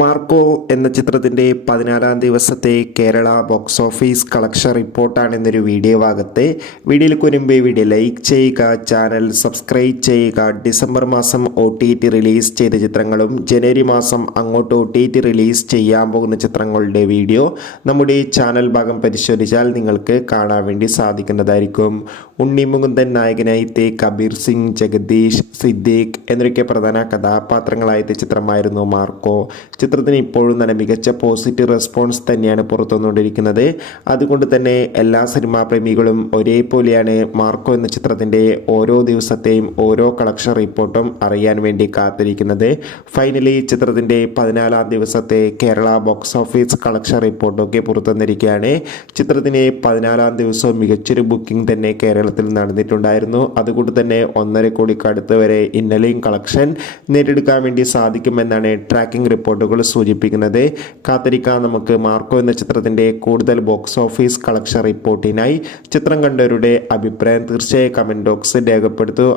Marco എന്ന ചിത്രത്തിൻ്റെ 14-ാം ദിവസത്തെ കേരള ബോക്സ് ഓഫീസ് കളക്ഷൻ റിപ്പോർട്ടാണ് ഇന്നൊരു വീഡിയോ ഭാഗത്ത്. വീഡിയോയിലേക്ക് വരുമ്പോൾ വീഡിയോ ലൈക്ക് ചെയ്യുക, ചാനൽ സബ്സ്ക്രൈബ് ചെയ്യുക. ഡിസംബർ മാസം OTT റിലീസ് ചെയ്ത ചിത്രങ്ങളും ജനുവരി മാസം അങ്ങോട്ട് OTT റിലീസ് ചെയ്യാൻ പോകുന്ന ചിത്രങ്ങളുടെ വീഡിയോ നമ്മുടെ ചാനൽ ഭാഗം പരിശോധിച്ചാൽ നിങ്ങൾക്ക് കാണാൻ വേണ്ടി സാധിക്കുന്നതായിരിക്കും. ഉണ്ണി മുകുന്ദൻ നായകനായിത്തെ കബീർ സിംഗ്, ജഗദീഷ്, സിദ്ദീഖ് എന്നൊക്കെ പ്രധാന കഥാപാത്രങ്ങളായിത്തെ ചിത്രമായിരുന്നു മാർക്കോ. ചിത്രത്തിന് ഇപ്പോഴും നല്ല മികച്ച പോസിറ്റീവ് റെസ്പോൺസ് തന്നെയാണ് പുറത്തുവന്നുകൊണ്ടിരിക്കുന്നത്. അതുകൊണ്ട് തന്നെ എല്ലാ സിനിമാ പ്രേമികളും ഒരേപോലെയാണ് മാർക്കോ എന്ന ചിത്രത്തിൻ്റെ ഓരോ ദിവസത്തെയും ഓരോ കളക്ഷൻ റിപ്പോർട്ടും അറിയാൻ വേണ്ടി കാത്തിരിക്കുന്നത്. ഫൈനലി ചിത്രത്തിൻ്റെ 14-ാം ദിവസത്തെ കേരള ബോക്സ് ഓഫീസ് കളക്ഷൻ റിപ്പോർട്ടൊക്കെ പുറത്തുവന്നിരിക്കുകയാണ്. ചിത്രത്തിന് 14-ാം ദിവസവും മികച്ചൊരു ബുക്കിംഗ് തന്നെ കേരളത്തിൽ നടന്നിട്ടുണ്ടായിരുന്നു. അതുകൊണ്ട് തന്നെ 1.5 കോടിക്ക് അടുത്ത് വരെ ഇന്നലെയും കളക്ഷൻ നേടിയെടുക്കാൻ വേണ്ടി സാധിക്കുമെന്നാണ് ട്രാക്കിംഗ് റിപ്പോർട്ടുകൾ സൂചിപ്പിക്കുന്നത്. കാത്തിരിക്കാം നമുക്ക് മാർക്കോ എന്ന ചിത്രത്തിൻ്റെ കൂടുതൽ ബോക്സ് ഓഫീസ് കളക്ഷൻ റിപ്പോർട്ടിനായി. ചിത്രം കണ്ടവരുടെ അഭിപ്രായം തീർച്ചയായും കമൻറ്റ് ബോക്സിൽ രേഖപ്പെടുത്തൂ.